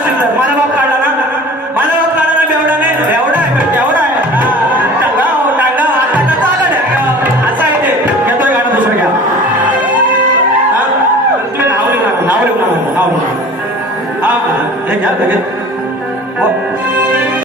असेल तर माझा बाप काढला ना, माझा बाप काढला ना, बेवडा नाही, एवढा आहे, एवढा आहे. टांगा आता असं आहे ते. घेतोय गाणं दुसरं घ्या. तुम्ही नाव लिहून नाव लिहून नाव लिहून हा हे घ्या.